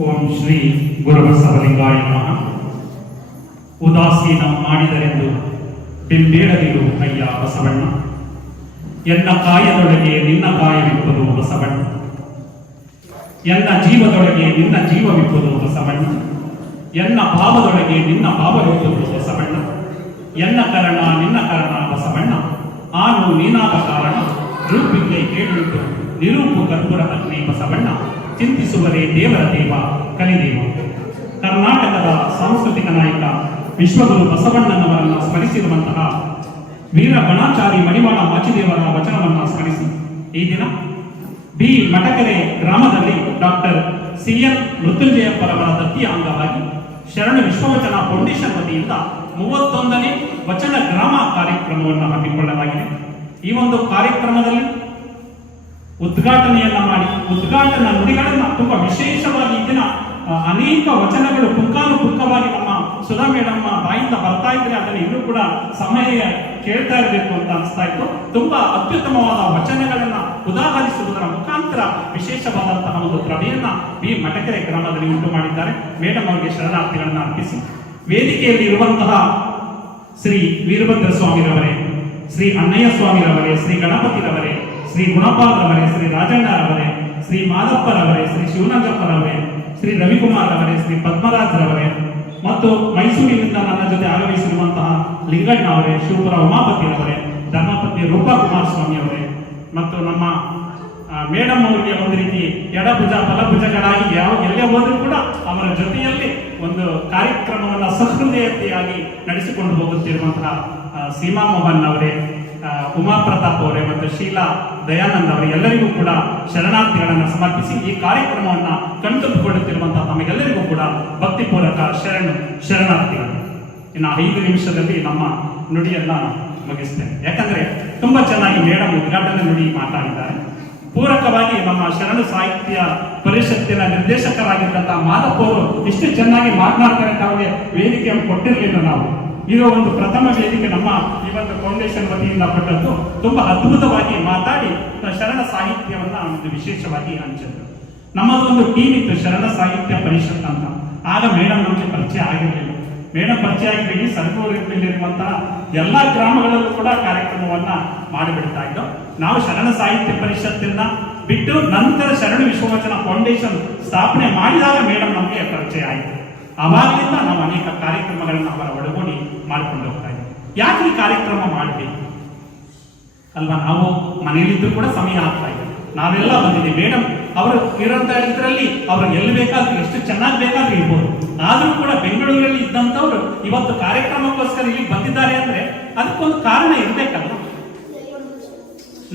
ಓಂ ಶ್ರೀ ಗುರುಬಸವಲಿಂಗಾಯ ನಮಃ. ಉದಾಸೀನ ಮಾಡಿದರೆಂದು ಬಿಂಬೇಳದಿರು ಅಯ್ಯ ಬಸವಣ್ಣ. ಎನ್ನ ಕಾಯದೊಳಗೆ ನಿನ್ನ ಕಾಯವಿಪ್ಪದು ಬಸವಣ್ಣ. ಎನ್ನ ಜೀವದೊಳಗೆ ನಿನ್ನ ಜೀವವಿಪ್ಪದು ಬಸವಣ್ಣ. ಎನ್ನ ಭಾವದೊಳಗೆ ನಿನ್ನ ಭಾವವಿಪ್ಪದು ಬಸವಣ್ಣ. ಎನ್ನ ಕರಣ ನಿನ್ನ ಕರಣ ಬಸವಣ್ಣ. ಆನು ನೀನಾದ ಕಾರಣ ರೂಪಿಗೆ ಕೇಳುವುದು ನಿರೂಪು ಕರ್ಪೂರ ಅಗ್ನಿ ಬಸವಣ್ಣ. ಚಿಂತಿಸುವರೇ ದೇವರ ದೇವ ಕಲಿದೇವ. ಕರ್ನಾಟಕದ ಸಾಂಸ್ಕೃತಿಕ ನಾಯಕ ವಿಶ್ವಗುರು ಬಸವಣ್ಣನವರನ್ನು ಸ್ಮರಿಸಿರುವಂತಹ ವೀರ ಗಣಾಚಾರಿ ಮಡಿವಾಳ ಮಾಚಿದೇವರ ವಚನವನ್ನು ಸ್ಮರಿಸಿ ಈ ದಿನ ಬಿ ಮಟಕೆರೆ ಗ್ರಾಮದಲ್ಲಿ ಡಾಕ್ಟರ್ ಸಿ.ಎನ್. ಮೃತ್ಯುಂಜಯಪ್ಪರವರ ದತ್ತಿಯ ಅಂಗವಾಗಿ ಶರಣ ವಿಶ್ವವಚನ ಫೌಂಡೇಶನ್ ವತಿಯಿಂದ 31ನೇ ವಚನ ಗ್ರಾಮ ಕಾರ್ಯಕ್ರಮವನ್ನು ಹಮ್ಮಿಕೊಳ್ಳಲಾಗಿದೆ. ಈ ಒಂದು ಕಾರ್ಯಕ್ರಮದಲ್ಲಿ ಉದ್ಘಾಟನೆಯನ್ನ ಮಾಡಿ ಉದ್ಘಾಟನಾ ನುಡಿಗಳನ್ನ ತುಂಬಾ ವಿಶೇಷವಾಗಿ ಈ ದಿನ ಅನೇಕ ವಚನಗಳು ಪುಂಖಾನುಪುಂಖವಾಗಿ ನಮ್ಮ ಸುಧಾ ಮೇಡಮ್ಮ ಬಾಯಿಂದ ಬರ್ತಾ ಇದ್ರೆ ಅದನ್ನು ಇನ್ನೂ ಕೂಡ ಸಮಯ ಕೇಳ್ತಾ ಇರಬೇಕು ಅಂತ ಅನಿಸ್ತಾ ಇತ್ತು. ತುಂಬಾ ಅತ್ಯುತ್ತಮವಾದ ವಚನಗಳನ್ನ ಉದಾಹರಿಸುವುದರ ಮುಖಾಂತರ ವಿಶೇಷವಾದಂತಹ ಒಂದು ಪ್ರಭೆಯನ್ನ ಬಿ ಮಟಕೆರೆ ಗ್ರಾಮದಲ್ಲಿ ಉಂಟು ಮಾಡಿದ್ದಾರೆ. ಮೇಡಮ್ ಅವರಿಗೆ ಶರಣಾರ್ಥಿಗಳನ್ನ ಅರ್ಪಿಸಿ ವೇದಿಕೆಯಲ್ಲಿ ಇರುವಂತಹ ಶ್ರೀ ವೀರಭದ್ರ ಸ್ವಾಮಿರವರೇ, ಶ್ರೀ ಅಣ್ಣಯ್ಯ ಸ್ವಾಮಿರವರೇ, ಶ್ರೀ ಗಣಪತಿರವರೇ, ಶ್ರೀ ಗುಣಪಾಲರವರೇ, ಶ್ರೀ ರಾಜಣ್ಣರವರೇ, ಶ್ರೀ ಮಾದಪ್ಪರವರೇ, ಶ್ರೀ ಶಿವನಂಜಪ್ಪರವರೇ, ಶ್ರೀ ರವಿಕುಮಾರ್ ಅವರೇ, ಶ್ರೀ ಪದ್ಮರಾಜ್ರವರೇ ಮತ್ತು ಮೈಸೂರಿನಿಂದ ನನ್ನ ಜೊತೆ ಆಗಮಿಸಿರುವಂತಹ ಲಿಂಗಣ್ಣ ಅವರೇ, ಶಿವಪುರ ಉಮಾಪತಿರವರೇ, ಧರ್ಮಪತಿ ರೂಪಾ ಕುಮಾರಸ್ವಾಮಿ ಅವರೇ ಮತ್ತು ನಮ್ಮ ಮೇಡಮ್ ಅವರಿಗೆ ಒಂದು ರೀತಿ ಎಡಭುಜ ಬಲಭುಜಗಳಾಗಿ ಎಲ್ಲೇ ಹೋದ್ರೂ ಕೂಡ ಅವರ ಜೊತೆಯಲ್ಲಿ ಒಂದು ಕಾರ್ಯಕ್ರಮವನ್ನು ಸಹೃದಯತೆಯಾಗಿ ನಡೆಸಿಕೊಂಡು ಹೋಗುತ್ತಿರುವಂತಹ ಸೀಮಾ ಮೋಹನ್ ಅವರೇ, ಉಮಾ ಪ್ರತಾಪ್ ಅವರೇ ಮತ್ತು ಶೀಲಾ ದಯಾನಂದ್ ಅವರೇ ಎಲ್ಲರಿಗೂ ಕೂಡ ಶರಣಾರ್ಥಿಗಳನ್ನು ಸಮರ್ಪಿಸಿ ಈ ಕಾರ್ಯಕ್ರಮವನ್ನು ಕಣ್ತುಂಬಿಕೊಳ್ಳುತ್ತಿರುವಂತಹ ತಮಗೆಲ್ಲರಿಗೂ ಕೂಡ ಭಕ್ತಿಪೂರ್ವಕ ಶರಣಾರ್ಥಿಗಳು. ಇನ್ನು 5 ನಿಮಿಷದಲ್ಲಿ ನಮ್ಮ ನುಡಿಯನ್ನ ಮುಗಿಸ್ತೇನೆ. ಯಾಕಂದ್ರೆ ತುಂಬಾ ಚೆನ್ನಾಗಿ ಮೇಡಮ್ ಉದ್ಘಾಟನೆ ನುಡಿ ಮಾತಾಡಿದ್ದಾರೆ. ಪೂರಕವಾಗಿ ನಮ್ಮ ಶರಣ ಸಾಹಿತ್ಯ ಪರಿಷತ್ತಿನ ನಿರ್ದೇಶಕರಾಗಿದ್ದಂತಹ ಮಾದಪ್ಪ ಅವರು ಇಷ್ಟು ಚೆನ್ನಾಗಿ ಮಾತನಾಡ್ತಾರೆ ಅಂತ ಅವರಿಗೆ ವೇದಿಕೆಯನ್ನು ಕೊಟ್ಟಿರಲಿಲ್ಲ. ನಾವು ಈಗ ಒಂದು ಪ್ರಥಮ ವೇದಿಕೆ ನಮ್ಮ ಈ ಒಂದು ಫೌಂಡೇಶನ್ ವತಿಯಿಂದ ಕೊಟ್ಟದ್ದು. ತುಂಬಾ ಅದ್ಭುತವಾಗಿ ಮಾತಾಡಿ ಶರಣ ಸಾಹಿತ್ಯವನ್ನ ಒಂದು ವಿಶೇಷವಾಗಿ ಹಂಚಿದ್ರು. ನಮ್ಮದೊಂದು ಟೀಮ್ ಇತ್ತು ಶರಣ ಸಾಹಿತ್ಯ ಪರಿಷತ್ ಅಂತ. ಆಗ ಮೇಡಮ್ ನಮಗೆ ಪರಿಚಯ ಆಗಿರಲಿಲ್ಲ. ಮೇಡಮ್ ಪರಿಚಯ ಆಗಿಬಿಟ್ಟು ಸರ್ಗೂರಿನಲ್ಲಿರುವಂತಹ ಎಲ್ಲಾ ಗ್ರಾಮಗಳಲ್ಲೂ ಕೂಡ ಕಾರ್ಯಕ್ರಮವನ್ನ ಮಾಡಿಬಿಡ್ತಾ ಇದ್ದೋ. ನಾವು ಶರಣ ಸಾಹಿತ್ಯ ಪರಿಷತ್ತಿನ ಬಿಟ್ಟು ನಂತರ ಶರಣ ವಿಶ್ವವಚನ ಫೌಂಡೇಶನ್ ಸ್ಥಾಪನೆ ಮಾಡಿದಾಗ ಮೇಡಮ್ ನಮಗೆ ಪರಿಚಯ ಆಯಿತು. ಅವಾಗಲಿಂದ ನಾವು ಅನೇಕ ಕಾರ್ಯಕ್ರಮಗಳನ್ನ ಅವರ ಒಳಗೂಡಿ ಮಾಡ್ಕೊಂಡು ಹೋಗ್ತಾ ಇದ್ದೀವಿ. ಯಾಕೆ ಈ ಕಾರ್ಯಕ್ರಮ ಮಾಡಬೇಕು ಅಲ್ವಾ? ನಾವು ಮನೆಯಲ್ಲಿದ್ದು ಕೂಡ ಸಮಯ ಆಗ್ತಾ ಇದೆ. ನಾವೆಲ್ಲ ಬಂದಿದ್ದೀವಿ. ಮೇಡಮ್ ಅವರು ಇರೋಂಥ ಇದರಲ್ಲಿ ಅವರು ಎಲ್ಲಿ ಬೇಕಾದ್ರೂ ಎಷ್ಟು ಚೆನ್ನಾಗಿ ಬೇಕಾದ್ರೂ ಇರ್ಬೋದು. ಆದ್ರೂ ಕೂಡ ಬೆಂಗಳೂರಲ್ಲಿ ಇದ್ದಂಥವ್ರು ಇವತ್ತು ಕಾರ್ಯಕ್ರಮಕ್ಕೋಸ್ಕರ ಇಲ್ಲಿ ಬಂದಿದ್ದಾರೆ ಅಂದ್ರೆ ಅದಕ್ಕೊಂದು ಕಾರಣ ಇರ್ಬೇಕಲ್ಲ.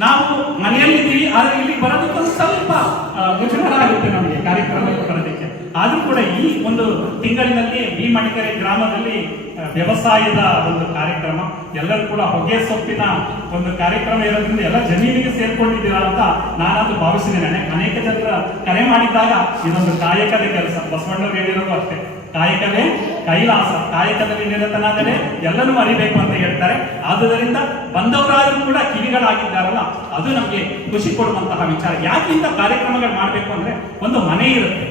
ನಾವು ಮನೆಯಲ್ಲಿದ್ದೀವಿ, ಆದ್ರೆ ಇಲ್ಲಿ ಬರೋದಕ್ಕೊಂದು ಸ್ವಲ್ಪ ಮುಜುಗರ ಆಗುತ್ತೆ ನಮಗೆ ಕಾರ್ಯಕ್ರಮಕ್ಕೆ ಬರೋದಕ್ಕೆ. ಆದ್ರೂ ಕೂಡ ಈ ಒಂದು ತಿಂಗಳಿನಲ್ಲಿ ಬಿ ಮಟಕೆರೆ ಗ್ರಾಮದಲ್ಲಿ ವ್ಯವಸಾಯದ ಒಂದು ಕಾರ್ಯಕ್ರಮ, ಎಲ್ಲರೂ ಕೂಡ ಹೊಗೆ ಸೊಪ್ಪಿನ ಒಂದು ಕಾರ್ಯಕ್ರಮ ಇರೋದ್ರಿಂದ ಎಲ್ಲ ಜಮೀನಿಗೆ ಸೇರ್ಕೊಂಡಿದ್ದೀರಾ ಅಂತ ನಾನಂತೂ ಭಾವಿಸಿದ್ದೇನೆ. ಅನೇಕ ಜನರ ಕರೆ ಮಾಡಿದ್ದಾಗ ಇದೊಂದು ಕಾಯಕದ ಕೆಲಸ. ಬಸವಣ್ಣವ್ರು ಹೇಳಿರೋದು ಅಷ್ಟೇ, ಕಾಯಕವೇ ಕೈಲಾಸ, ಕಾಯಕದಲ್ಲಿ ನಿರತನಾದರೆ ಎಲ್ಲನೂ ಅರಿಬೇಕು ಅಂತ ಹೇಳ್ತಾರೆ. ಆದುದರಿಂದ ಬಂದವರಾದ್ರೂ ಕೂಡ ಕಿವಿಗಳಾಗಿದ್ದಾರಲ್ಲ, ಅದು ನಮಗೆ ಖುಷಿ ಕೊಡುವಂತಹ ವಿಚಾರ. ಯಾಕೆ ಇಂಥ ಕಾರ್ಯಕ್ರಮಗಳು ಮಾಡಬೇಕು ಅಂದ್ರೆ, ಒಂದು ಮನೆ ಇರುತ್ತೆ,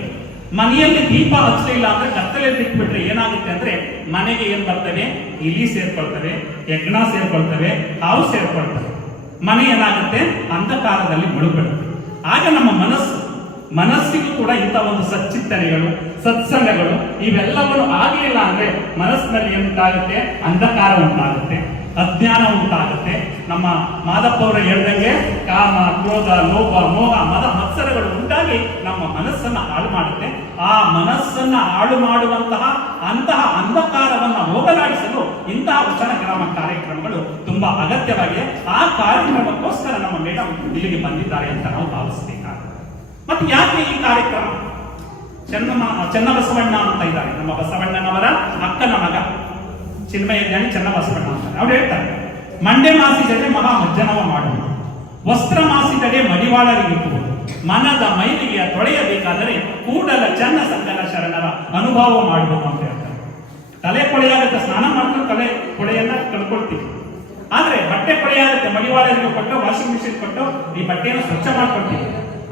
ಮನೆಯಲ್ಲಿ ದೀಪ ಹಚ್ಚಲಿಲ್ಲ ಅಂದ್ರೆ ಕತ್ತಲೆಯಲ್ಲಿ ಇಟ್ಬಿಟ್ರೆ ಏನಾಗುತ್ತೆ ಅಂದ್ರೆ ಮನೆಗೆ ಏನ್ ಬರ್ತವೆ, ಇಲಿ ಸೇರ್ಕೊಳ್ತವೆ, ಯಜ್ಞ ಸೇರ್ಕೊಳ್ತವೆ, ಹಾವು ಸೇರ್ಕೊಳ್ತವೆ. ಮನೆ ಏನಾಗುತ್ತೆ, ಅಂಧಕಾರದಲ್ಲಿ ಮುಳುಗಡುತ್ತೆ. ಆಗ ನಮ್ಮ ಮನಸ್ಸಿಗೂ ಕೂಡ ಇಂಥ ಒಂದು ಸಚ್ಚಿಂತನೆಗಳು, ಸತ್ಸಂಗಗಳು ಇವೆಲ್ಲವನ್ನು ಆಗಲಿಲ್ಲ ಅಂದ್ರೆ ಮನಸ್ಸಿನಲ್ಲಿ ಏನುಂಟಾಗುತ್ತೆ, ಅಂಧಕಾರ ಉಂಟಾಗುತ್ತೆ, ಅಜ್ಞಾನ ಉಂಟಾಗುತ್ತೆ. ನಮ್ಮ ಮಾದಪ್ಪ ಅವರು ಹೇಳ್ದಂಗೆ ಕಾಮ, ಕ್ರೋಧ, ಲೋಭ, ಮೋಹ, ಮದ, ಮತ್ಸರಗಳು ಉಂಟಾಗಿ ನಮ್ಮ ಮನಸ್ಸನ್ನ ಹಾಳು ಮಾಡುತ್ತೆ. ಆ ಮನಸ್ಸನ್ನ ಹಾಳು ಮಾಡುವಂತಹ ಅಂತಹ ಅಂಧಕಾರವನ್ನ ಹೋಗಲಾಡಿಸಲು ಇಂತಹ ವಚನ ಗ್ರಾಮ ಕಾರ್ಯಕ್ರಮಗಳು ತುಂಬಾ ಅಗತ್ಯವಾಗಿದೆ. ಆ ಕಾರ್ಯಕ್ರಮಕ್ಕೋಸ್ಕರ ನಮ್ಮ ಮೇಡಮ್ ಇಲ್ಲಿಗೆ ಬಂದಿದ್ದಾರೆ ಅಂತ ನಾವು ಭಾವಿಸಬೇಕಾಗುತ್ತೆ. ಮತ್ತೆ ಯಾಕೆ ಈ ಕಾರ್ಯಕ್ರಮ? ಚೆನ್ನಬಸವಣ್ಣ ಅಂತ ಇದ್ದಾರೆ, ನಮ್ಮ ಬಸವಣ್ಣನವರ ಅಕ್ಕನ ಮಗ ಚಿನ್ಮಯ ಜ್ಞಾನಿ ಚೆನ್ನಬಸವಣ್ಣ ಅಂತ. ಅವ್ರು ಹೇಳ್ತಾರೆ, ಮಂಡೆ ಮಾಸಿದಡೆ ಮಹಾ ಮಜ್ಜನವ ಮಾಡುವುದು, ವಸ್ತ್ರ ಮಾಸಿದಡೆ ಮಡಿವಾಳರಿಗಿರುವುದು, ಮನದ ಮೈಲಿಗೆಯ ತೊಳೆಯಬೇಕಾದರೆ ಕೂಡಲ ಚನ್ನ ಸಂಗನ ಶರಣರ ಅನುಭವ ಮಾಡಬೇಕು ಅಂತ ಹೇಳ್ತಾರೆ. ತಲೆ ಕೊಳೆಯಾಗುತ್ತೆ, ಸ್ನಾನ ಮಾಡ್ಕೊಂಡು ತಲೆ ಕೊಳೆಯನ್ನ ಕಳ್ಕೊಳ್ತೀವಿ. ಆದ್ರೆ ಬಟ್ಟೆ ಕೊಳೆಯಾಗುತ್ತೆ, ಮಡಿವಾಳರಿಗೆ ಕೊಟ್ಟು ವಾಷಿಂಗ್ ಮಿಷಿನ್ ಕೊಟ್ಟು ಈ ಬಟ್ಟೆಯನ್ನು ಸ್ವಚ್ಛ ಮಾಡ್ಕೊಳ್ತೀವಿ.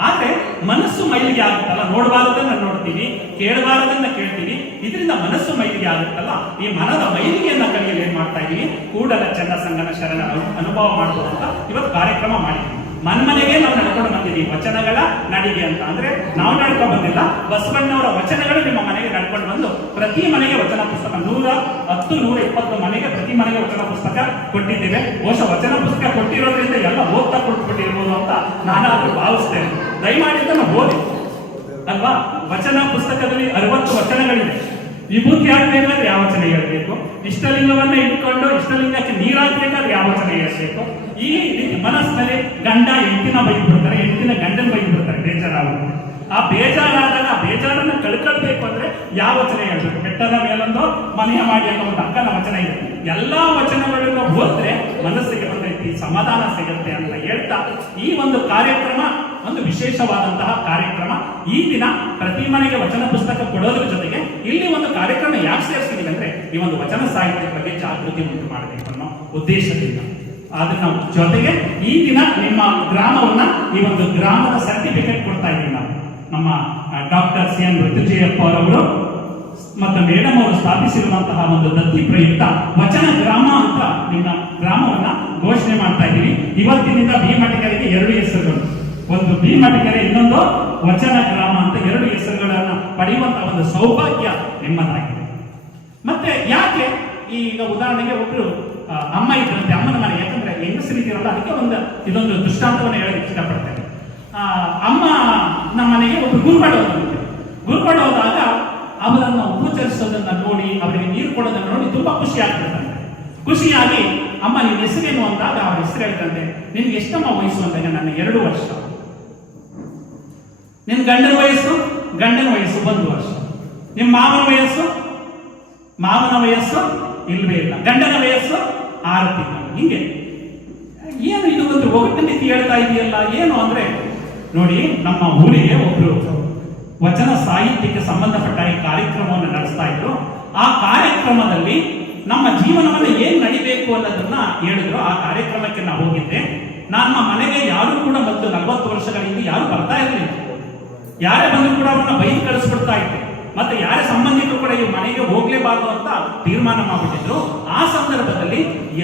ಆದ್ರೆ ಮನಸ್ಸು ಮೈಲಿಗೆ ಆಗುತ್ತಲ್ಲ, ನೋಡಬಾರದನ್ನ ನೋಡ್ತೀವಿ, ಕೇಳಬಾರದನ್ನ ಕೇಳ್ತೀವಿ, ಇದರಿಂದ ಮನಸ್ಸು ಮೈಲಿಗೆ ಆಗುತ್ತಲ್ಲ, ಈ ಮನದ ಮೈಲಿಗೆಯನ್ನ ಕಲಿಯಲು ಏನ್ ಮಾಡ್ತಾ ಇದೀವಿ, ಕೂಡಲ ಚನ್ನಸಂಗನ ಶರಣ ಅನುಭವ ಮಾಡುವುದು ಅಂತ ಇವತ್ತು ಕಾರ್ಯಕ್ರಮ ಮಾಡಿದ್ವಿ. ಮನೆಗೆ ನಾವು ನಡ್ಕೊಂಡು ಬಂದಿದ್ದೀವಿ ವಚನಗಳ ನಡಿಗೆ ಅಂತ. ಅಂದ್ರೆ ನಾವು ನಡ್ಕೊಂಡು ಬಂದಿಲ್ಲ, ಬಸವಣ್ಣವರ ವಚನಗಳು ನಿಮ್ಮ ಮನೆಗೆ ನಡ್ಕೊಂಡು ಬಂದು ಪ್ರತಿ ಮನೆಗೆ ವಚನ ಪುಸ್ತಕ 110, 120 ಮನೆಗೆ ಪ್ರತಿ ಮನೆಗೆ ವಚನ ಪುಸ್ತಕ ಕೊಟ್ಟಿದ್ದೇವೆ. ಬಹುಶಃ ವಚನ ಪುಸ್ತಕ ಕೊಟ್ಟಿರೋದ್ರಿಂದ ಎಲ್ಲ ಓದ್ತಾ ಕೊಟ್ಬಿಟ್ಟಿರ್ಬೋದು ಅಂತ ನಾನಾದ್ರೂ ಭಾವಿಸ್ತೇನೆ. ದಯಮಾಡಿ ಅದನ್ನು ಓದಿ ಅಲ್ವಾ. ವಚನ ಪುಸ್ತಕದಲ್ಲಿ 60 ವಚನಗಳಿದೆ. ವಿಭೂತಿ ಹಾಕ್ಬೇಕಾದ್ರೆ ಯಾವ ವಚನ ಹೇಳ್ಬೇಕು, ಇಷ್ಟಲಿಂಗವನ್ನ ಇಟ್ಕೊಂಡು ಇಷ್ಟಲಿಂಗಕ್ಕೆ ನೀರಾಕ್ಬೇಕಾದ್ರೆ ಯಾವ ವಚನ ಹೇಳ್ಬೇಕು. ಈ ರೀತಿ ಮನಸ್ಸಿನಲ್ಲಿ ಗಂಡ ಹೆಂಡತಿನ ಬೈದು ಬಿಡ್ತಾರೆ, ಹೆಂಡತಿನ ಗಂಡನ ಬೈದು ಬಿಡ್ತಾರೆ ಬೇಜಾರಾಗುತ್ತೆ. ಆ ಬೇಜಾರಾದಾಗ ಆ ಬೇಜಾರನ್ನ ಕಳ್ಕೊಳ್ಬೇಕು ಅಂದ್ರೆ ಯಾವ ವಚನ ಹೇಳ್ಬೇಕು. ಬೆಟ್ಟದ ಮೇಲೊಂದು ಮನೆಯ ಮಾಡಿ ಅನ್ನೋ ಒಂದು ಅಕ್ಕನ ವಚನ ಇದೆ. ಎಲ್ಲಾ ವಚನಗಳನ್ನ ಓದಿದ್ರೆ ಮನಸ್ಸಿಗೆ ಬಂದೈತಿ, ಸಮಾಧಾನ ಸಿಗುತ್ತೆ ಅಂತ ಹೇಳ್ತಾ ಈ ಒಂದು ಕಾರ್ಯಕ್ರಮ ಒಂದು ವಿಶೇಷವಾದಂತಹ ಕಾರ್ಯಕ್ರಮ. ಈ ದಿನ ಪ್ರತಿ ಮನೆಗೆ ವಚನ ಪುಸ್ತಕ ಕೊಡೋದ್ರ ಜೊತೆಗೆ ಇಲ್ಲಿ ಒಂದು ಕಾರ್ಯಕ್ರಮ ಯಾಕೆ ಸೇರಿಸಿದೀವಿ ಅಂದ್ರೆ ಈ ಒಂದು ವಚನ ಸಾಹಿತ್ಯದ ಬಗ್ಗೆ ಜಾಗೃತಿ ಉಂಟು ಮಾಡಬೇಕು ಅನ್ನೋ ಉದ್ದೇಶದಿಂದ. ಆದ್ರೆ ನಾವು ಜೊತೆಗೆ ಈ ದಿನ ನಿಮ್ಮ ಗ್ರಾಮವನ್ನ ಈ ಒಂದು ಗ್ರಾಮದ ಸರ್ಟಿಫಿಕೇಟ್ ಕೊಡ್ತಾ ಇದ್ದೀವಿ ನಾವು. ನಮ್ಮ ಡಾಕ್ಟರ್ CN ಋತುಜಯಪ್ಪ ಅವರವರು ಮತ್ತು ಮೇಡಮ್ ಅವರು ಸ್ಥಾಪಿಸಿರುವಂತಹ ಒಂದು ದತ್ತಿ ಪ್ರಯುಕ್ತ ವಚನ ಗ್ರಾಮ ಅಂತ ನಿಮ್ಮ ಗ್ರಾಮವನ್ನ ಘೋಷಣೆ ಮಾಡ್ತಾ ಇದ್ದೀವಿ. ಇವತ್ತಿನಿಂದ ಭೀಮಟಿಗರಿಗೆ 2 ಹೆಸರುಗಳು, ಒಂದು ಭೀಮಟಿಗರೆ, ಇನ್ನೊಂದು ವಚನ ಗ್ರಾಮ ಅಂತ 2 ಹೆಸರುಗಳನ್ನ ಪಡೆಯುವಂತಹ ಒಂದು ಸೌಭಾಗ್ಯ ನಿಮ್ಮದಾಗಿದೆ. ಮತ್ತೆ ಯಾಕೆ ಈಗ ಉದಾಹರಣೆಗೆ ಒಬ್ರು ಅಮ್ಮ ಇದ್ರಂತೆ, ಅಮ್ಮನ ಮನೆ, ಯಾಕಂದ್ರೆ ಹೆಂಗಸರಿದ್ದೀರಲ್ಲ ಅದಕ್ಕೆ ಇದೊಂದು ದೃಷ್ಟಾಂತವನ್ನು ಹೇಳಲಿಕ್ಕೆ ಇಷ್ಟಪಡ್ತೇನೆ. ಅಮ್ಮ ನಮ್ಮ ಮನೆಗೆ ಒಂದು ಗುರುಗಳು ಹೋದಾಗ ಅವರನ್ನು ಉಪಚರಿಸೋದನ್ನ ನೋಡಿ, ಅವರಿಗೆ ನೀರು ಕೊಡೋದನ್ನ ನೋಡಿ ತುಂಬಾ ಖುಷಿ ಆಗ್ತದಂತೆ. ಖುಷಿಯಾಗಿ ಅಮ್ಮ ನಿನ್ನ ಹೆಸರೇನು ಅಂದಾಗ ಅವ್ರ ಹೆಸರು ಹೇಳ್ತಂತೆ, ನಿನ್ಗೆ ಎಷ್ಟಮ್ಮ ವಯಸ್ಸು ಅಂದಾಗ ನನ್ನ 2 ವರ್ಷ. ನಿನ್ ಗಂಡನ ವಯಸ್ಸು 1 ವರ್ಷ. ನಿಮ್ಮ ಮಾವನ ವಯಸ್ಸು ಇಲ್ವೇ ಇಲ್ಲ, ಗಂಡನ ವಯಸ್ಸು 6 ತಿಂಗಳು. ಹಿಂಗೆ ಏನು ಇದು ಒಂದು ಒಗಟ್ಟು ನೀತಿ ಹೇಳ್ತಾ ಇದೆಯಲ್ಲ ಏನು ಅಂದ್ರೆ, ನೋಡಿ ನಮ್ಮ ಊರಿಗೆ ಒಬ್ರು ವಚನ ಸಾಹಿತ್ಯಕ್ಕೆ ಸಂಬಂಧಪಟ್ಟ ಈ ಕಾರ್ಯಕ್ರಮವನ್ನು ನಡೆಸ್ತಾ ಇದ್ರು. ಆ ಕಾರ್ಯಕ್ರಮದಲ್ಲಿ ನಮ್ಮ ಜೀವನವನ್ನು ಏನ್ ನಡಿಬೇಕು ಅನ್ನೋದನ್ನ ಹೇಳಿದ್ರು. ಆ ಕಾರ್ಯಕ್ರಮಕ್ಕೆ ನಾವು ಹೋಗಿದ್ದೆ. ನಮ್ಮ ಮನೆಗೆ ಯಾರು ಕೂಡ ಬಂದು 40 ವರ್ಷಗಳಿಂದ ಯಾರು ಬರ್ತಾ ಇರಲಿಲ್ಲ. ಯಾರೇ ಬಂದ್ರು ಕೂಡ ಅವ್ರನ್ನ ಬೈದು ಕಳಿಸ್ಬಿಡ್ತಾ ಇದ್ದೆ. ಮತ್ತೆ ಯಾರ ಸಂಬಂಧಿಕರು ಕೂಡ ಈ ಮನೆಗೆ ಹೋಗ್ಲೇಬಾರ್ದು ಅಂತ ತೀರ್ಮಾನ ಮಾಡಿಬಿಟ್ಟಿದ್ರು. ಆ ಸಂದರ್ಭದಲ್ಲಿ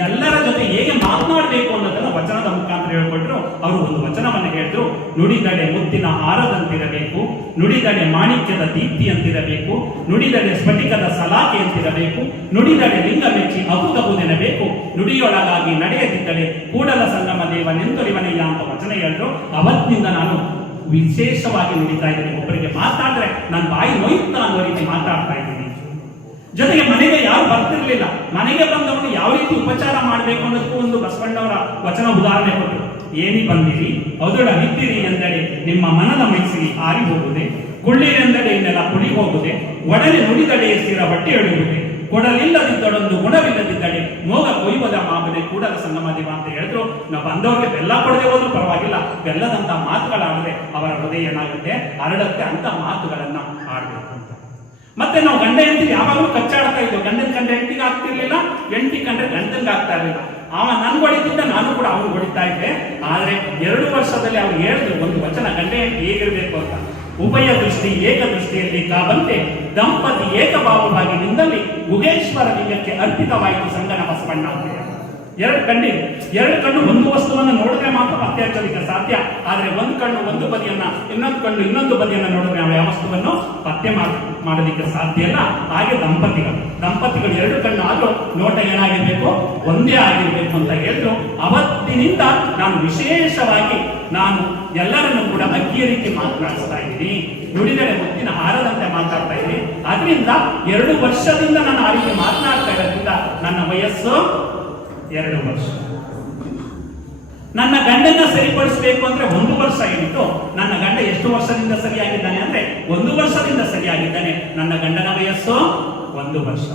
ಎಲ್ಲರ ಜೊತೆ ಹೇಗೆ ಮಾತನಾಡಬೇಕು ಅನ್ನೋದನ್ನ ವಚನದ ಮುಖಾಂತರ ಹೇಳ್ಕೊಟ್ರು. ಅವರು ಒಂದು ವಚನವನ್ನು ಹೇಳಿದ್ರು, ನುಡಿದಡೆ ಮುತ್ತಿನ ಹಾರದಂತಿರಬೇಕು, ನುಡಿದಡೆ ಮಾಣಿಕ್ಯದ ದೀಪ್ತಿ ಅಂತಿರಬೇಕು, ನುಡಿದಡೆ ಸ್ಫಟಿಕದ ಸಲಾಕೆ ಅಂತಿರಬೇಕು, ನುಡಿದಡೆ ಲಿಂಗ ಮೆಚ್ಚಿ ಅಹುದಹುದೆನಬೇಕು, ನುಡಿಯೊಳಗಾಗಿ ನಡೆಯದಿದ್ದಡೆ ಕೂಡಲ ಸಂಗಮ ದೇವ ನೆಂತೊಲಿವನಯ್ಯ ಅಂತ ವಚನ ಹೇಳಿದ್ರು. ಅವತ್ತಿನಿಂದ ನಾನು ವಿಶೇಷವಾಗಿ ನುಡಿತಾ ಇದ್ದೀನಿ. ಒಬ್ಬರಿಗೆ ಮಾತಾಡಿದ್ರೆ ನನ್ನ ಬಾಯಿ ನೋಯ್ತಾ ಅನ್ನೋ ರೀತಿ ಮಾತಾಡ್ತಾ ಇದ್ದೀನಿ. ಜೊತೆಗೆ ಮನೆಗೆ ಯಾರು ಬರ್ತಿರ್ಲಿಲ್ಲ, ಮನೆಗೆ ಬಂದವನು ಯಾವ ರೀತಿ ಉಪಚಾರ ಮಾಡಬೇಕು ಅನ್ನೋದಕ್ಕೂ ಒಂದು ಬಸವಣ್ಣವರ ವಚನ ಉದಾಹರಣೆ ಕೊಟ್ಟರು. ಏನಿ ಬಂದಿರಿ ಅದೊಡ ನಿಂತಿರಿ ಎಂದಡೆ ನಿಮ್ಮ ಮನದ ಮೈಸಿರಿ ಹಾರಿ ಹೋಗುದೆ, ಕುಳ್ಳಿರೆಂದಡೆ ಇನ್ನೆಲ್ಲ ಕುಳಿ ಹೋಗುದೆ, ಒಡನೆ ನುಡಿದಡೆ ಸ್ಥಿರ ಹೊಟ್ಟೆ ಎಳುವುದೆ, ಕೊಡಲಿಲ್ಲದಿದ್ದಡೊಂದು ಗುಣವಿಲ್ಲದಿದ್ದಡೆ ಮೋಗ ಕೊಯ್ಯುವುದ ಮಾಬನೆ ಕೂಡಲ ಸಂಗಮ ದೇವ ಅಂತ ಹೇಳಿದ್ರು. ನಾವು ಬಂದವರಿಗೆ ಬೆಲ್ಲ ಕೊಡದೆ ಹೋದ್ರೂ ಪರವಾಗಿಲ್ಲ, ಬೆಲ್ಲದಂತ ಮಾತುಗಳಾಡದೆ ಅವರ ಹೃದಯ ಏನಾಗುತ್ತೆ, ಹರಡುತ್ತೆ ಅಂತ ಮಾತುಗಳನ್ನ ಆಡ್ಬೇಕು ಅಂತ. ಮತ್ತೆ ನಾವು ಗಂಡ ಹೆಂಡತಿ ಯಾವಾಗಲೂ ಕಚ್ಚಾಡ್ತಾ ಇದ್ವು. ಗಂಡನ ಹೆಂಡತಿಗೆ ಆಗ್ತಿರ್ಲಿಲ್ಲ, ಹೆಂಡತಿ ಕಂಡ್ರೆ ಗಂಡನ್ಗೆ ಆಗ್ತಾ ಇರ್ಲಿಲ್ಲ. ಅವ ನನ್ಗೆ ಹೊಡಿತಿದ್ದ, ನಾನು ಕೂಡ ಅವ್ನು ಹೊಡಿತಾ ಇದ್ದೆ. ಆದ್ರೆ 2 ವರ್ಷದಲ್ಲಿ ಅವ್ರು ಹೇಳಿದ್ರು ಒಂದು ವಚನ, ಗಂಡ ಹೆಂಡತಿ ಹೇಗಿರ್ಬೇಕು ಅಂತ. ಉಭಯ ದೃಷ್ಟಿ ಏಕ ದೃಷ್ಟಿಯಲ್ಲಿ ಕಾಬಂತೆ ದಂಪತಿ ಏಕಭಾವವಾಗಿ ನಿಂದಲ್ಲಿ ಗುಹೇಶ್ವರ ಲಿಂಗಕ್ಕೆ ಅರ್ಪಿತವಾಯಿತು ಸಂಗನ ಬಸವಣ್ಣ ಅಂತ. 2 ಕಣ್ಣಿದೆ, 2 ಕಣ್ಣು ಒಂದು ವಸ್ತುವನ್ನು ನೋಡಿದ್ರೆ ಮಾತ್ರ ಪತ್ತೆ ಹಚ್ಚಲಿಕ್ಕೆ ಸಾಧ್ಯ. ಆದ್ರೆ ಒಂದು ಕಣ್ಣು ಒಂದು ಬದಿಯನ್ನ, ಇನ್ನೊಂದು ಕಣ್ಣು ಇನ್ನೊಂದು ಬದಿಯನ್ನ ನೋಡಿದ್ರೆ ನಾವು ಯಾವ ವಸ್ತುವನ್ನು ಪತ್ತೆ ಮಾಡಲಿಕ್ಕೆ ಸಾಧ್ಯ ಇಲ್ಲ. ಹಾಗೆ ದಂಪತಿಗಳು 2 ಕಣ್ಣು ಆದ್ರೂ ನೋಟ ಏನಾಗಿರ್ಬೇಕು, ಒಂದೇ ಆಗಿರ್ಬೇಕು ಅಂತ ಹೇಳಿದ್ರು. ಅವತ್ತಿನಿಂದ ನಾನು ವಿಶೇಷವಾಗಿ ಎಲ್ಲರನ್ನು ಕೂಡ ಅಕ್ಕಿಯ ರೀತಿ ಮಾತನಾಡಿಸ್ತಾ ಇದ್ದೀನಿ. ನುಡಿದರೆ ಮುತ್ತಿನ ಹಾರದಂತೆ ಮಾತಾಡ್ತಾ ಇದ್ದೀನಿ. ಅದರಿಂದ 2 ವರ್ಷದಿಂದ ನಾನು ಆ ರೀತಿ ಮಾತನಾಡ್ತಾ ಇರೋದ್ರಿಂದ ನನ್ನ ವಯಸ್ಸು 2 ವರ್ಷ. ನನ್ನ ಗಂಡನ್ನ ಸರಿಪಡಿಸಬೇಕು ಅಂದ್ರೆ 1 ವರ್ಷ ಹಿಡಿತು. ನನ್ನ ಗಂಡ ಎಷ್ಟು ವರ್ಷದಿಂದ ಸರಿಯಾಗಿದ್ದಾನೆ ಅಂದ್ರೆ 1 ವರ್ಷದಿಂದ ಸರಿಯಾಗಿದ್ದಾನೆ. ನನ್ನ ಗಂಡನ ವಯಸ್ಸು 1 ವರ್ಷ.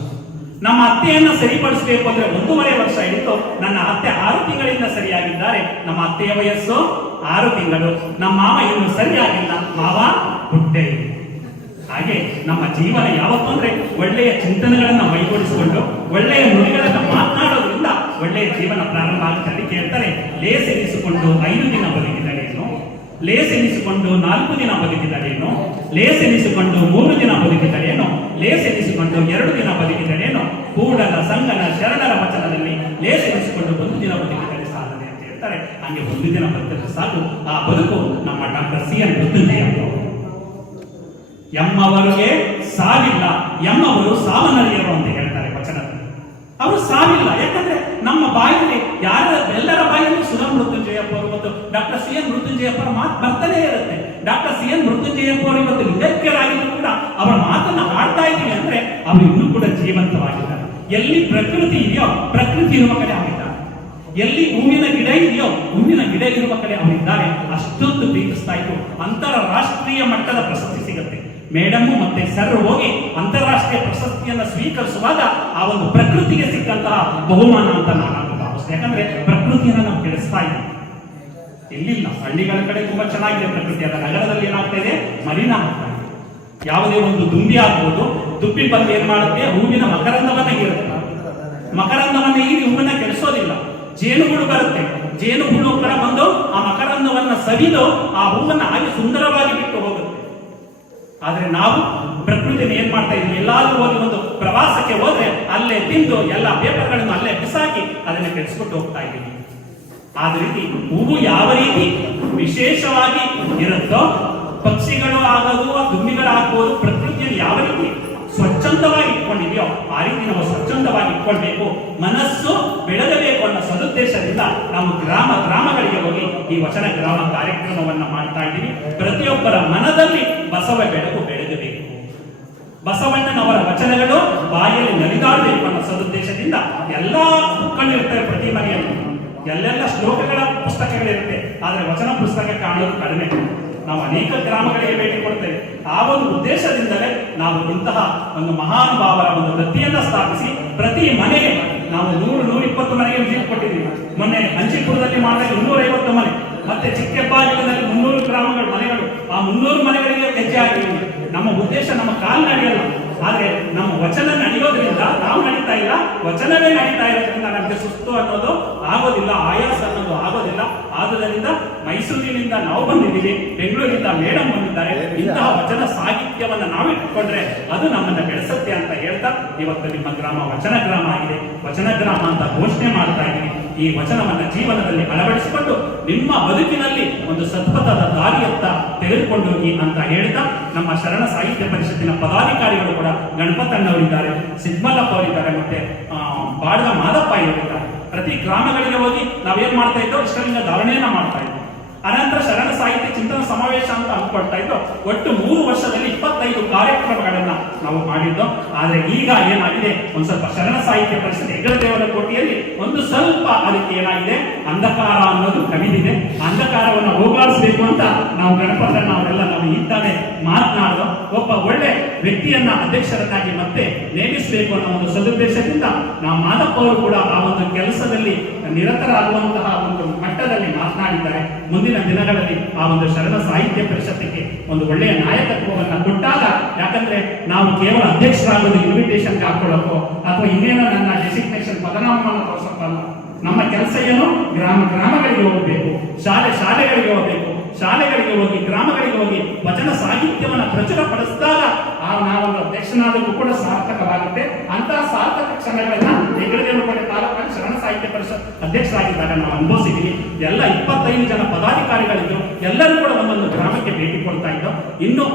ನಮ್ಮ ಅತ್ತೆಯನ್ನ ಸರಿಪಡಿಸಬೇಕು ಅಂದ್ರೆ 1.5 ವರ್ಷ ಹಿಡಿತು. ನನ್ನ ಅತ್ತೆ 6 ತಿಂಗಳಿಂದ ಸರಿಯಾಗಿದ್ದಾರೆ. ನಮ್ಮ ಅತ್ತೆಯ ವಯಸ್ಸು 6 ತಿಂಗಳು. ನಮ್ಮ ಮಾವ ಇನ್ನು ಸರಿಯಾಗಿಲ್ಲ, ಮಾವ ಹುಟ್ಟೆ. ಹಾಗೆ ನಮ್ಮ ಜೀವನ ಯಾವತ್ತೂ ಅಂದ್ರೆ ಒಳ್ಳೆಯ ಚಿಂತನೆಗಳನ್ನ ಮೈಗೂಡಿಸಿಕೊಂಡು ಒಳ್ಳೆಯ ನುಡಿಗಳನ್ನ ಮಾತನಾಡೋದ್ರಿಂದ ಒಳ್ಳೆಯ ಜೀವನ ಪ್ರಾರಂಭ ಆಗುತ್ತೆ. ಅದಕ್ಕೆ ಹೇಳ್ತಾರೆ, ಲೇಸೆನಿಸಿಕೊಂಡು 5 ದಿನ ಬದುಕಿದಳೇನು, ಲೇಸೆನಿಸಿಕೊಂಡು 4 ದಿನ ಬದುಕಿದಳೇನು, ಲೇಸೆನಿಸಿಕೊಂಡು 3 ದಿನ ಬದುಕಿದಳೇನು, ಲೇಸೆನಿಸಿಕೊಂಡು 2 ದಿನ ಬದುಕಿದಳೇನು, ಕೂಡಲ ಸಂಗನ ಶರಣರ ವಚನದಲ್ಲಿ ಲೇಸೆನಿಸಿಕೊಂಡು 1 ದಿನ ಬದುಕಿದರೆ ಸಾಲದೆ ಅಂತ ಹೇಳ್ತಾರೆ. ಹಂಗೆ 1 ದಿನ ಬದುಕಿದ್ರೆ ಸಾಕು, ಆ ಬದುಕು ನಮ್ಮ ಡಾಕ್ಟರ್ CN ಮೃತ್ಯುಂಜಯ ಅವರು. ಎಮ್ಮವರಿಗೆ ಸಾವಿಲ್ಲ, ಎಮ್ಮವರು ಸಾವನರಿಯರು ಅಂತ ಹೇಳ್ತಾರೆ ವಚನದಲ್ಲಿ. ಅವರು ಸಾವಿಲ್ಲ, ಯಾಕಂದ್ರೆ ನಮ್ಮ ಬಾಯಲ್ಲಿ ಎಲ್ಲರ ಬಾಯಲ್ಲಿ ಸುಧಾ ಮೃತ್ಯುಂಜಯಪ್ಪ ಅವರು ಮತ್ತು ಡಾಕ್ಟರ್ CN ಮೃತ್ಯುಂಜಯಪ್ಪ ಅವರ ಮಾತು ಬರ್ತಾನೆ ಇರುತ್ತೆ. ಡಾಕ್ಟರ್ CN ಮೃತ್ಯುಂಜಯಪ್ಪ ಅವರು ಇವತ್ತು ವಿದಗ್ಧರಾಗಿದ್ದು ಕೂಡ ಅವರ ಮಾತನ್ನ ಆಡ್ತಾ ಇದ್ದೀವಿ ಅಂದ್ರೆ ಅವರು ಇನ್ನೂ ಕೂಡ ಜೀವಂತವಾಗಿದ್ದಾರೆ. ಎಲ್ಲಿ ಪ್ರಕೃತಿ ಇದೆಯೋ ಪ್ರಕೃತಿ ಇರುವ ಕಡೆ ಅವರಿದ್ದಾರೆ, ಎಲ್ಲಿ ಹೂವಿನ ಗಿಡ ಇದೆಯೋ ಹೂವಿನ ಗಿಡ ಇರುವ ಕಡೆ ಅವರಿದ್ದಾರೆ. ಅಷ್ಟೊಂದು ಪ್ರೀತಿಸ್ತಾ ಇದ್ದು ಅಂತಾರಾಷ್ಟ್ರೀಯ ಮಟ್ಟದ ಪ್ರಶಸ್ತಿ ಸಿಗುತ್ತೆ. ಮೇಡಮ್ ಮತ್ತೆ ಸರ್ ಹೋಗಿ ಅಂತಾರಾಷ್ಟ್ರೀಯ ಪ್ರಶಸ್ತಿಯನ್ನ ಸ್ವೀಕರಿಸುವಾಗ ಆ ಒಂದು ಪ್ರಕೃತಿಗೆ ಸಿಕ್ಕಂತಹ ಬಹುಮಾನ ಅಂತ ನಾನು ಭಾವಿಸ್ತೇನೆ. ಯಾಕಂದ್ರೆ ಪ್ರಕೃತಿಯನ್ನ ನಾವು ಕೆಡಿಸ್ತಾ ಇದ್ದೀವಿ. ಎಲ್ಲಿಲ್ಲ, ಹಳ್ಳಿಗಳ ಕಡೆ ತುಂಬಾ ಚೆನ್ನಾಗಿದೆ ಪ್ರಕೃತಿ, ಅದ ನಗರದಲ್ಲಿ ಏನಾಗ್ತಾ ಇದೆ, ಮಲಿನ ಆಗ್ತಾ ಇದೆ. ಯಾವುದೇ ಒಂದು ದುಂಬಿ ಆಗ್ಬೋದು, ದುಬ್ಬಿ ಬಂದು ಏನ್ ಮಾಡುತ್ತೆ, ಹೂವಿನ ಮಕರಂದವನ್ನ ಹೀರುತ್ತೆ. ಮಕರಂದವನ್ನ ಹೀರಿ ಹೂವನ್ನ ಕೆಡಿಸೋದಿಲ್ಲ. ಜೇನುಹುಳು ಬರುತ್ತೆ, ಜೇನುಹುಳು ಕೂಡ ಬಂದು ಆ ಮಕರಂದವನ್ನ ಸವಿದು ಆ ಹೂವನ್ನ ಹಾಗೆ ಸುಂದರವಾಗಿ ಬಿಟ್ಟು ಹೋಗುತ್ತೆ. ಆದ್ರೆ ನಾವು ಪ್ರಕೃತಿನ ಏನ್ ಮಾಡ್ತಾ ಇದ್ವಿ, ಎಲ್ಲಾದ್ರೂ ಹೋಗಿ ಒಂದು ಪ್ರವಾಸಕ್ಕೆ ಹೋದ್ರೆ ಅಲ್ಲೇ ತಿಂದು ಎಲ್ಲ ಪೇಪರ್ಗಳನ್ನು ಅಲ್ಲೇ ಬಿಸಾಕಿ ಅದನ್ನ ಕೆಡಿಸ್ಬಿಟ್ಟು ಹೋಗ್ತಾ ಇದ್ದೀವಿ. ಆದ ರೀತಿ ಹೂವು ಯಾವ ರೀತಿ ವಿಶೇಷವಾಗಿ ಇರುತ್ತೋ, ಪಕ್ಷಿಗಳು ಆಗೋದು ದುಮ್ಮಿಗಳಾಗ್ಬೋದು, ಪ್ರಕೃತಿಯನ್ನು ಯಾವ ರೀತಿ ಸ್ವಚ್ಛಂದವಾಗಿ ಇಟ್ಕೊಂಡಿದೆಯೋ ಆ ರೀತಿ ನಾವು ಸ್ವಚ್ಛಂದವಾಗಿ ಇಟ್ಕೊಳ್ಬೇಕು. ಮನಸ್ಸು ಬೆಳಗಬೇಕು ಅನ್ನೋ ಸದುದ್ದೇಶದಿಂದ ನಾವು ಗ್ರಾಮಗಳಿಗೆ ಹೋಗಿ ಈ ವಚನ ಗ್ರಾಮ ಕಾರ್ಯಕ್ರಮವನ್ನ ಮಾಡ್ತಾ ಇದ್ದೀವಿ. ಪ್ರತಿಯೊಬ್ಬರ ಮನದಲ್ಲಿ ಬಸವ ಬೆಳಕು ಬೆಳಗಬೇಕು, ಬಸವಣ್ಣನವರ ವಚನಗಳು ಬಾಯಲ್ಲಿ ನಲಿದಾಡಬೇಕು ಅನ್ನೋ ಸದುದ್ದೇಶದಿಂದ ಎಲ್ಲಾ ಬುಕ್ಗಳಿರ್ತವೆ ಪ್ರತಿ ಮನೆಯಲ್ಲಿ, ಎಲ್ಲೆಲ್ಲ ಶ್ಲೋಕಗಳ ಪುಸ್ತಕಗಳಿರುತ್ತೆ. ಆದ್ರೆ ವಚನ ಪುಸ್ತಕ ಕಾಣೋದು ಕಡಿಮೆ. ನಾವು ಅನೇಕ ಗ್ರಾಮಗಳಿಗೆ ಭೇಟಿ ಕೊಡ್ತೇವೆ. ಆ ಒಂದು ಉದ್ದೇಶದಿಂದಲೇ ನಾವು ಇಂತಹ ಒಂದು ಮಹಾನುಭಾವರ ಒಂದು ವೃತ್ತಿಯನ್ನ ಸ್ಥಾಪಿಸಿ ಪ್ರತಿ ಮನೆಗೆ ನಾವು 100-120 ಮನೆಗೆ ವಿಸಿಟ್ ಕೊಟ್ಟಿದ್ದೀವಿ. ಮೊನ್ನೆ ಹಂಚಿಪುರದಲ್ಲಿ ಮಾಡಿದಾಗ 250 ಮನೆ, ಮತ್ತೆ ಚಿಕ್ಕೆಬ್ಬಾಗಿಲಿನಲ್ಲಿ 300 ಗ್ರಾಮಗಳ ಮನೆಗಳು, ಆ 300 ಮನೆಗಳಿಗೆ ಹೆಜ್ಜೆ ಆಗಿದ್ದೀವಿ. ನಮ್ಮ ಉದ್ದೇಶ ನಮ್ಮ ಕಾಲು ನಡೆಯಲ್ಲ, ಆದ್ರೆ ನಮ್ಮ ವಚನ ನಡೆಯೋದ್ರಿಂದ ನಾವು ನಡೀತಾ ಇಲ್ಲ, ವಚನವೇ ನಡೀತಾ ಇರೋದ್ರಿಂದ ನಮಗೆ ಸುಸ್ತು ಅನ್ನೋದು ಆಗೋದಿಲ್ಲ, ಆಯಾಸ ಅನ್ನೋದು ಆಗೋದಿಲ್ಲ. ಆದುದರಿಂದ ಮೈಸೂರಿನಿಂದ ನಾವು ಬಂದಿದ್ದೀವಿ, ಬೆಂಗಳೂರಿನಿಂದ ಮೇಡಮ್ ಬಂದಿದ್ದಾರೆ. ಇಂತಹ ವಚನ ಸಾಹಿತ್ಯವನ್ನ ನಾವು ಇಟ್ಕೊಂಡ್ರೆ ಅದು ನಮ್ಮನ್ನ ಬೆಳೆಸುತ್ತೆ ಅಂತ ಹೇಳ್ತಾ ಇವತ್ತು ನಿಮ್ಮ ಗ್ರಾಮ ವಚನ ಗ್ರಾಮ ಆಗಿದೆ, ವಚನ ಗ್ರಾಮ ಅಂತ ಘೋಷಣೆ ಮಾಡ್ತಾ ಇದ್ದೀವಿ. ಈ ವಚನವನ್ನ ಜೀವನದಲ್ಲಿ ಅಳವಡಿಸಿಕೊಂಡು ನಿಮ್ಮ ಬದುಕಿನಲ್ಲಿ ಒಂದು ಸತ್ಪಥದ ದಾರಿಯತ್ತ ತೆಗೆದುಕೊಂಡು ಹೋಗಿ ಅಂತ ಹೇಳ್ತಾ ನಮ್ಮ ಶರಣ ಸಾಹಿತ್ಯ ಪರಿಷತ್ತಿನ ಪದಾಧಿಕಾರಿಗಳು ಕೂಡ ಗಣಪತಣ್ಣವರಿದ್ದಾರೆ, ಸಿದ್ಮಲ್ಲಪ್ಪ ಅವರಿದ್ದಾರೆ, ಮತ್ತೆ ಬಾಡದ ಮಾದಪ್ಪ ಇವರಿದ್ದಾರೆ. ಪ್ರತಿ ಗ್ರಾಮಗಳಿಗೆ ಹೋಗಿ ನಾವೇನ್ ಮಾಡ್ತಾ ಇದ್ದೋ ಇಷ್ಟರಿಂದ ಧಾರಣೆಯನ್ನ ಮಾಡ್ತಾ ಇದ್ದೋ. ಅನಂತರ ಶರಣ ಸಾಹಿತ್ಯ ಚಿಂತನ ಸಮಾವೇಶ ಅಂತ ಅಂದ್ಕೊಳ್ತಾ ಇದ್ದೋ. ಒಟ್ಟು 3 ವರ್ಷದಲ್ಲಿ 25 ಕಾರ್ಯಕ್ರಮಗಳನ್ನ ನಾವು ಮಾಡಿದ್ದೋ. ಆದ್ರೆ ಈಗ ಏನಾಗಿದೆ, ಒಂದ್ ಸ್ವಲ್ಪ ಶರಣ ಸಾಹಿತ್ಯ ಪರಿಷತ್ ಹೆಗ್ಗಡದೇವರ ಕೋಟೆಯಲ್ಲಿ ಒಂದು ಸ್ವಲ್ಪ ಅದಕ್ಕೆ ಏನಾಗಿದೆ, ಅಂಧಕಾರ ಅನ್ನೋದು ಕವಿದಿದೆ. ಅಂಧಕಾರವನ್ನು ಹೋಗಲಾಡಿಸಬೇಕು ಅಂತ ನಾವು ಗಣಪತಣ್ಣ ಅವರೆಲ್ಲ ನಾವು ಇದ್ದಾನೆ ಮಾತನಾಡೋ ಒಬ್ಬ ಒಳ್ಳೆ ವ್ಯಕ್ತಿಯನ್ನ ಅಧ್ಯಕ್ಷರನ್ನಾಗಿ ಮತ್ತೆ ನೇಮಿಸಬೇಕು ಅನ್ನೋ ಒಂದು ಸದುದ್ದೇಶದಿಂದ ನಾವು ಮಾದಪ್ಪ ಅವರು ಕೂಡ ಆ ಒಂದು ಕೆಲಸದಲ್ಲಿ ನಿರತರಾಗುವಂತಹ ಒಂದು ಮಟ್ಟದಲ್ಲಿ ಮಾತನಾಡಿದ್ದಾರೆ. ಮುಂದಿನ ದಿನಗಳಲ್ಲಿ ಆ ಒಂದು ಶರಣ ಸಾಹಿತ್ಯ ಪರಿಷತ್ತಿಗೆ ಒಂದು ಒಳ್ಳೆಯ ನಾಯಕತ್ವವನ್ನು ಕೊಟ್ಟಾಗ, ಯಾಕಂದ್ರೆ ನಾವು ಕೇವಲ ಅಧ್ಯಕ್ಷರಾಗೋದು ಇನ್ವಿಟೇಷನ್ ಹಾಕೊಳ್ಳೋಕ್ಕೋ ಅಥವಾ ಇನ್ನೇನೋ ನನ್ನ ಡೆಸಿಗ್ನೇಷನ್ ಪದನಾಮವನ್ನು ತೋರಿಸೋಕ್ಕಲ್ಲ. ನಮ್ಮ ಕೆಲಸ ಏನು, ಗ್ರಾಮಗಳಿಗೆ ಹೋಗಬೇಕು, ಶಾಲೆಗಳಿಗೆ ಹೋಗಬೇಕು, ಶಾಲೆಗಳಿಗೆ ಹೋಗಿ ಗ್ರಾಮಗಳಿಗೆ ಹೋಗಿ ವಚನ ಸಾಹಿತ್ಯವನ್ನು ಪ್ರಚುರಪಡಿಸಿದಾಗ ನಾವೊಂದು ಅಧ್ಯಕ್ಷನಾದಕ್ಕೂ ಕೂಡ ಸಾರ್ಥಕವಾಗುತ್ತೆ. ಅಂತಹ ಸಾರ್ಥಕ ಕ್ಷಣಗಳನ್ನ ಹೆಗ್ಗಡದೇವರಕೋಟೆ ತಾಲೂಕಿನ ಶರಣ ಸಾಹಿತ್ಯ ಪರಿಷತ್ ಅಧ್ಯಕ್ಷರಾಗಿದ್ದಾಗ ನಾವು ಅನುಭವಿಸಿದ್ದೀವಿ. ಎಲ್ಲ 25 ಜನ ಪದಾಧಿಕಾರಿಗಳಿದ್ರು, ಎಲ್ಲರೂ ಕೂಡ ಒಂದೊಂದು ಗ್ರಾಮಕ್ಕೆ ಭೇಟಿ ಕೊಡ್ತಾ ಇದ್ದೋ. ಇನ್ನು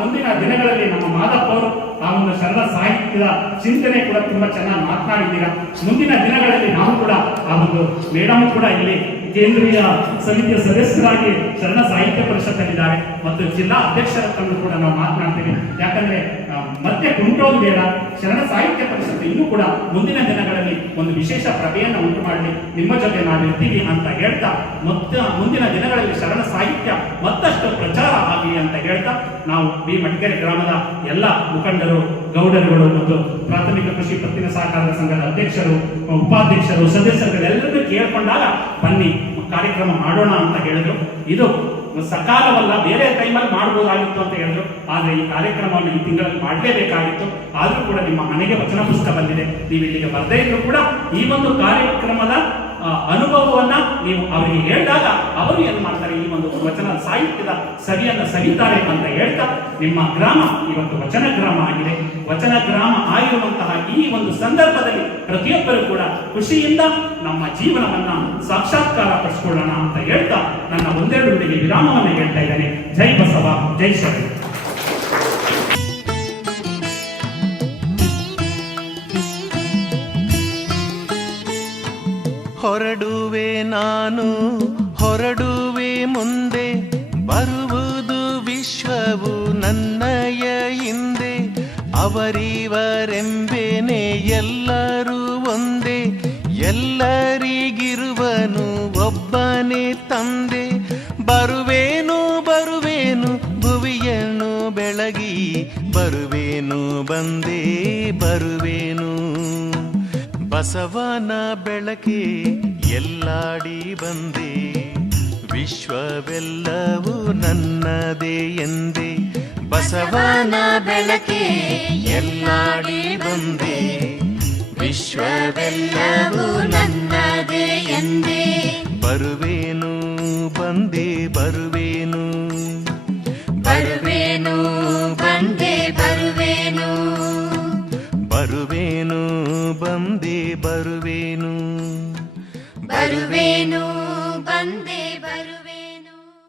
ಮುಂದಿನ ದಿನಗಳಲ್ಲಿ ನಮ್ಮ ಮಾದಪ್ಪ ಅವರು ಆ ಒಂದು ಶರಣ ಸಾಹಿತ್ಯದ ಚಿಂತನೆ ಕೂಡ ತುಂಬಾ ಚೆನ್ನಾಗಿ ಮಾತನಾಡಿದ್ದೀರಾ. ಮುಂದಿನ ದಿನಗಳಲ್ಲಿ ನಾವು ಕೂಡ ಆ ಒಂದು ಮೇಡಮ್ ಕೂಡ ಇಲ್ಲಿ ಕೇಂದ್ರೀಯ ಸಮಿತಿಯ ಸದಸ್ಯರಾಗಿ ಶರಣ ಸಾಹಿತ್ಯ ಪರಿಷತ್ತಲ್ಲಿದ್ದಾರೆ ಮತ್ತು ಜಿಲ್ಲಾ ಅಧ್ಯಕ್ಷರ ತಂದು ಕೂಡ ನಾವು ಮಾತನಾಡ್ತೇವೆ. ಯಾಕಂದ್ರೆ ಮತ್ತೆ ಕುಂಟೋದು ಬೇಡ, ಶರಣ ಸಾಹಿತ್ಯ ಪರಿಷತ್ತು ಇನ್ನೂ ಕೂಡ ಮುಂದಿನ ದಿನಗಳಲ್ಲಿ ಒಂದು ವಿಶೇಷ ಪ್ರಭೆಯನ್ನು ಉಂಟು ಮಾಡಲಿ, ನಿಮ್ಮ ಜೊತೆ ನಾವು ಇರ್ತೀವಿ ಅಂತ ಹೇಳ್ತಾ ಮುಂದಿನ ದಿನಗಳಲ್ಲಿ ಶರಣ ಸಾಹಿತ್ಯ ಮತ್ತಷ್ಟು ಪ್ರಚಾರ ಆಗಲಿ ಅಂತ ಹೇಳ್ತಾ ನಾವು ಬಿ ಮಡಿಕೇರಿ ಗ್ರಾಮದ ಎಲ್ಲ ಮುಖಂಡರು, ಗೌಡರುಗಳು ಮತ್ತು ಪ್ರಾಥಮಿಕ ಕೃಷಿ ಪತ್ತಿನ ಸಹಕಾರ ಸಂಘದ ಅಧ್ಯಕ್ಷರು, ಉಪಾಧ್ಯಕ್ಷರು, ಸದಸ್ಯರುಗಳೆಲ್ಲರೂ ಕೇಳ್ಕೊಂಡಾಗ ಬನ್ನಿ ಕಾರ್ಯಕ್ರಮ ಮಾಡೋಣ ಅಂತ ಹೇಳಿದ್ರು. ಇದು ಸಕಾಲವಲ್ಲ, ಬೇರೆ ಟೈಮಲ್ಲಿ ಮಾಡಬಹುದಾಗಿತ್ತು ಅಂತ ಹೇಳಿದ್ರು. ಆದ್ರೆ ಈ ಕಾರ್ಯಕ್ರಮವನ್ನು ಈ ತಿಂಗಳಲ್ಲಿ ಮಾಡಲೇಬೇಕಾಗಿತ್ತು. ಆದ್ರೂ ಕೂಡ ನಿಮ್ಮ ಮನೆಗೆ ವಚನ ಪುಸ್ತಕ ಬಂದಿದೆ, ನೀವು ಇಲ್ಲಿಗೆ ಬರ್ದೇ ಇದ್ರು ಕೂಡ ಈ ಒಂದು ಕಾರ್ಯಕ್ರಮದ ಅನುಭವವನ್ನ ನೀವು ಅವರಿಗೆ ಹೇಳಿದಾಗ ಅವರು ಏನ್ ಮಾಡ್ತಾರೆ, ಈ ಒಂದು ವಚನ ಸಾಹಿತ್ಯದ ಸವಿಯನ್ನ ಸವಿತಾರೆ ಅಂತ ಹೇಳ್ತಾ, ನಿಮ್ಮ ಗ್ರಾಮ ಇವತ್ತು ವಚನ ಗ್ರಾಮ ಆಗಿದೆ. ವಚನ ಗ್ರಾಮ ಆಗಿರುವಂತಹ ಈ ಒಂದು ಸಂದರ್ಭದಲ್ಲಿ ಪ್ರತಿಯೊಬ್ಬರು ಕೂಡ ಖುಷಿಯಿಂದ ನಮ್ಮ ಜೀವನವನ್ನ ಸಾಕ್ಷಾತ್ಕಾರ ಪಡಿಸ್ಕೊಳ್ಳೋಣ ಅಂತ ಹೇಳ್ತಾ ನನ್ನ ಒಂದೆರಡು ನುಡಿಗೆ ವಿರಾಮವನ್ನ ಹೇಳ್ತಾ ಇದ್ದೇನೆ. ಜೈ ಬಸವ, ಜೈ ಶರಣ. ಹೊರಡುವೆ ನಾನು, ಹೊರಡುವೆ ಮುಂದೆ, ಬರುವುದು ವಿಶ್ವವು ನನ್ನಯ ಹಿಂದೆ. ಅವರಿವರೆಂಬೇನೆ ಎಲ್ಲರೂ ಒಂದೇ, ಎಲ್ಲರಿಗಿರುವನು ಒಬ್ಬನೇ ತಂದೆ. ಬರುವೇನು ಬರುವೇನು ಭುವಿಯನ್ನು ಬೆಳಗಿ, ಬರುವೇನು ಬಂದೇ ಬರುವೇನು. ಬಸವನ ಬೆಳಕೆ ಎಲ್ಲಾಡಿ ಬಂದೆ, ವಿಶ್ವವೆಲ್ಲವೂ ನನ್ನದೇ ಎಂದೆ. ಬಸವನ ಬೆಳಕೆ ಎಲ್ಲಾಡಿ ಬಂದೆ, ವಿಶ್ವವೆಲ್ಲವೂ ನನ್ನದೇ ಎಂದೆ. ಬರುವೇನು ಬಂದೆ ಬರುವೇನು, ಬರುವೇನು ಬಂದೆ ಬರುವೇನು, ಬರುವೇನು ಬಂದೆ ಬರುವೇನು, ಬರುವೇನು ಬಂದೆ ಬರುವೇನು.